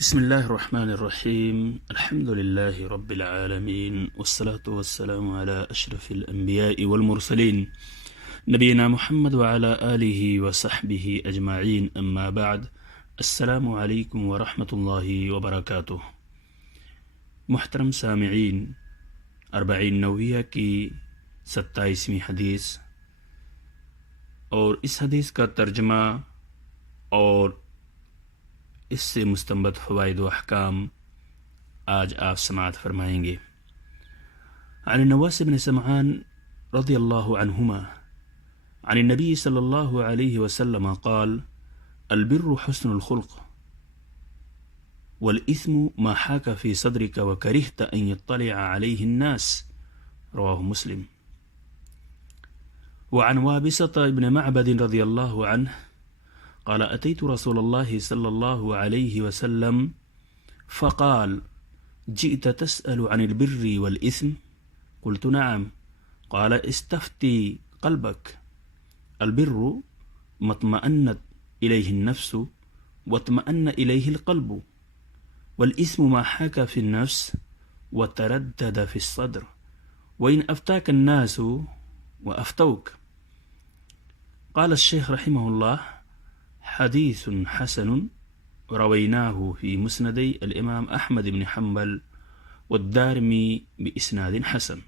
بسم الله الرحمن الرحيم الحمد لله رب العالمين والصلاة والسلام على أشرف الأنبياء والمرسلين نبينا محمد وعلى آله وصحبه أجمعين أما بعد السلام عليكم ورحمة الله وبركاته. محترم سامعین، اربعین نویہ کی 27ویں حدیث اور اس حدیث کا ترجمہ اور اس سے مستنبط فوائد و احکام آج آپ سماعت فرمائیں گے۔ عن النواس بن سمعان رضی اللہ عنہما عن النبی صلی اللہ علیہ وسلم قال البر حسن الخلق والإثم ما حاك في صدرك وكرهت أن يطلع عليه الناس رواه مسلم. وعن وابصة بن معبد رضي الله عنه قال أتيت رسول الله صلى الله عليه وسلم فقال جئت تسأل عن البر والإثم؟ قلت نعم. قال استفتي قلبك. البر ما اطمأنت إليه النفس واطمأن إليه القلب، والإثم ما حاك في النفس وتردد في الصدر، وإن أفتاك الناس وأفتوك. قال الشيخ رحمه الله حديث حسن رويناه في مسندي الإمام أحمد بن حنبل والدارمي بإسناد حسن.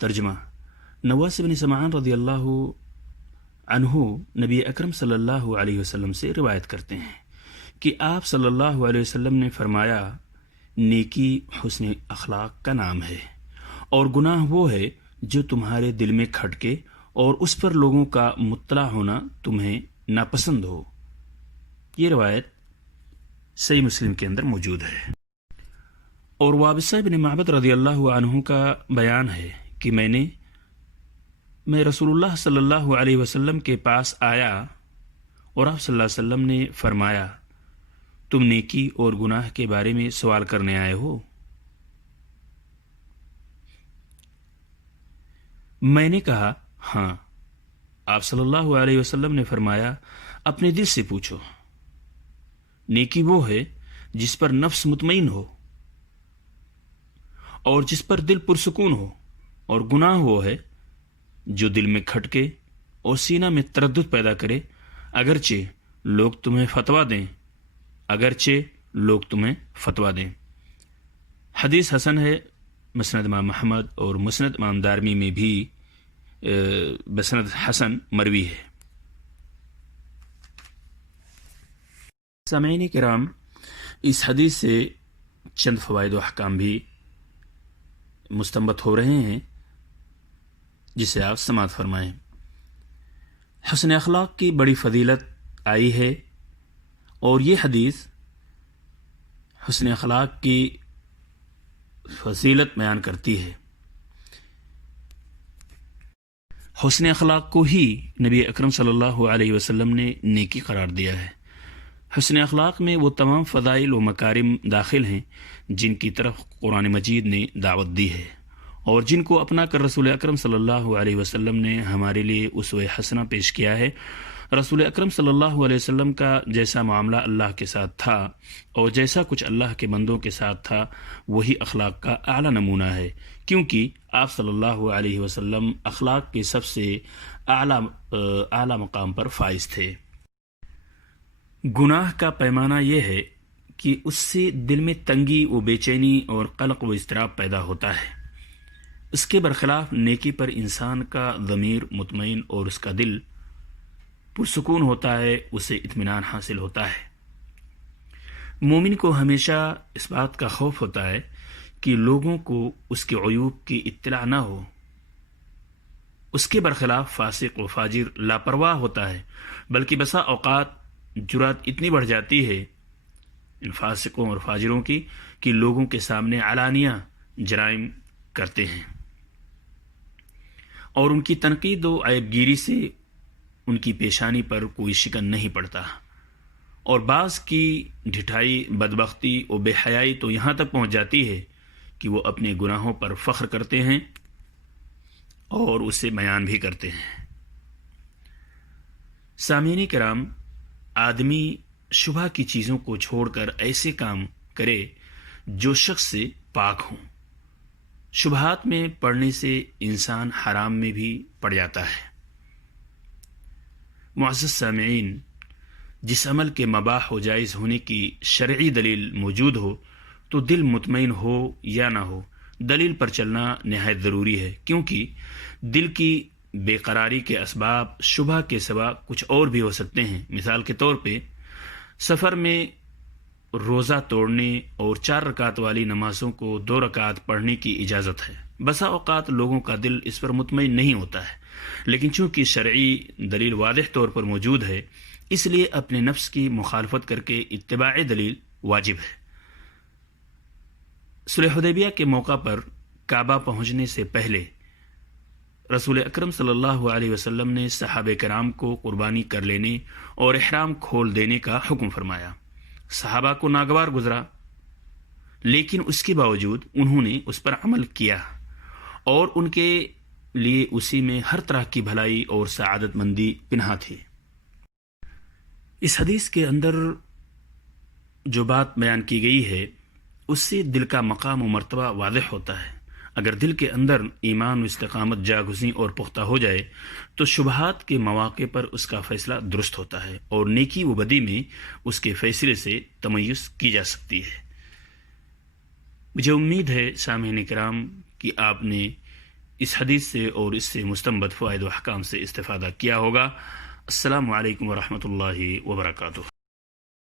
ترجمہ: نواس بن سمعان رضی اللہ عنہ نبی اکرم صلی اللہ علیہ وسلم سے روایت کرتے ہیں کہ آپ صلی اللہ علیہ وسلم نے فرمایا، نیکی حسن اخلاق کا نام ہے، اور گناہ وہ ہے جو تمہارے دل میں کھٹکے اور اس پر لوگوں کا مطلع ہونا تمہیں ناپسند ہو۔ یہ روایت صحیح مسلم کے اندر موجود ہے۔ اور وابصہ بن معبد رضی اللہ عنہ کا بیان ہے کہ میں رسول اللہ صلی اللہ علیہ وسلم کے پاس آیا اور آپ صلی اللہ علیہ وسلم نے فرمایا، تم نیکی اور گناہ کے بارے میں سوال کرنے آئے ہو؟ میں نے کہا ہاں۔ آپ صلی اللہ علیہ وسلم نے فرمایا، اپنے دل سے پوچھو۔ نیکی وہ ہے جس پر نفس مطمئن ہو اور جس پر دل پرسکون ہو، اور گناہ وہ ہے جو دل میں کھٹکے اور سینہ میں تردد پیدا کرے، اگرچہ لوگ تمہیں فتویٰ دیں۔ حدیث حسن ہے، مسند امام محمد اور مسند امام دارمی میں بھی بسند حسن مروی ہے۔ سامعین کرام، اس حدیث سے چند فوائد و احکام بھی مستنبط ہو رہے ہیں جسے آپ سماعت فرمائیں۔ حسن اخلاق کی بڑی فضیلت آئی ہے، اور یہ حدیث حسن اخلاق کی فضیلت بیان کرتی ہے۔ حسن اخلاق کو ہی نبی اکرم صلی اللہ علیہ وسلم نے نیکی قرار دیا ہے۔ حسن اخلاق میں وہ تمام فضائل و مکارم داخل ہیں جن کی طرف قرآن مجید نے دعوت دی ہے، اور جن کو اپنا کر رسول اکرم صلی اللہ علیہ وسلم نے ہمارے لیے اسوہ حسنہ پیش کیا ہے۔ رسول اکرم صلی اللہ علیہ وسلم کا جیسا معاملہ اللہ کے ساتھ تھا اور جیسا کچھ اللہ کے بندوں کے ساتھ تھا، وہی اخلاق کا اعلیٰ نمونہ ہے، کیونکہ آپ صلی اللہ علیہ وسلم اخلاق کے سب سے اعلیٰ مقام پر فائز تھے۔ گناہ کا پیمانہ یہ ہے کہ اس سے دل میں تنگی و بے چینی اور قلق و اضطراب پیدا ہوتا ہے۔ اس کے برخلاف نیکی پر انسان کا ضمیر مطمئن اور اس کا دل پرسکون ہوتا ہے، اسے اطمینان حاصل ہوتا ہے۔ مومن کو ہمیشہ اس بات کا خوف ہوتا ہے کہ لوگوں کو اس کے عیوب کی اطلاع نہ ہو۔ اس کے برخلاف فاسق و فاجر لاپرواہ ہوتا ہے، بلکہ بسا اوقات جرات اتنی بڑھ جاتی ہے ان فاسقوں اور فاجروں کی کہ لوگوں کے سامنے علانیہ جرائم کرتے ہیں، اور ان کی تنقید و عیب گیری سے ان کی پیشانی پر کوئی شکن نہیں پڑتا، اور بعض کی ڈھٹائی، بدبختی و بے حیائی تو یہاں تک پہنچ جاتی ہے کہ وہ اپنے گناہوں پر فخر کرتے ہیں اور اسے بیان بھی کرتے ہیں۔ سامعین کرام، آدمی شبہ کی چیزوں کو چھوڑ کر ایسے کام کرے جو شخص سے پاک ہوں۔ شبہات میں پڑنے سے انسان حرام میں بھی پڑ جاتا ہے۔ معزز سامعین، جس عمل کے مباح و جائز ہونے کی شرعی دلیل موجود ہو تو دل مطمئن ہو یا نہ ہو، دلیل پر چلنا نہایت ضروری ہے، کیونکہ دل کی بے قراری کے اسباب شبہ کے سوا کچھ اور بھی ہو سکتے ہیں۔ مثال کے طور پہ سفر میں روزہ توڑنے اور 4 رکعت والی نمازوں کو 2 رکعت پڑھنے کی اجازت ہے۔ بسا اوقات لوگوں کا دل اس پر مطمئن نہیں ہوتا ہے، لیکن چونکہ شرعی دلیل واضح طور پر موجود ہے، اس لیے اپنے نفس کی مخالفت کر کے اتباع دلیل واجب ہے۔ صلح حدیبیہ کے موقع پر کعبہ پہنچنے سے پہلے رسول اکرم صلی اللہ علیہ وسلم نے صحابہ کرام کو قربانی کر لینے اور احرام کھول دینے کا حکم فرمایا۔ صحابہ کو ناگوار گزرا، لیکن اس کے باوجود انہوں نے اس پر عمل کیا اور ان کے لیے اسی میں ہر طرح کی بھلائی اور سعادت مندی پنہا تھی۔ اس حدیث کے اندر جو بات بیان کی گئی ہے اس سے دل کا مقام و مرتبہ واضح ہوتا ہے۔ اگر دل کے اندر ایمان و استقامت جاگزیں اور پختہ ہو جائے تو شبہات کے مواقع پر اس کا فیصلہ درست ہوتا ہے اور نیکی و بدی میں اس کے فیصلے سے تمیز کی جا سکتی ہے۔ مجھے امید ہے سامعین کرام کہ آپ نے اس حدیث سے اور اس سے مستنبط فوائد و احکام سے استفادہ کیا ہوگا۔ السلام علیکم ورحمۃ اللہ وبرکاتہ۔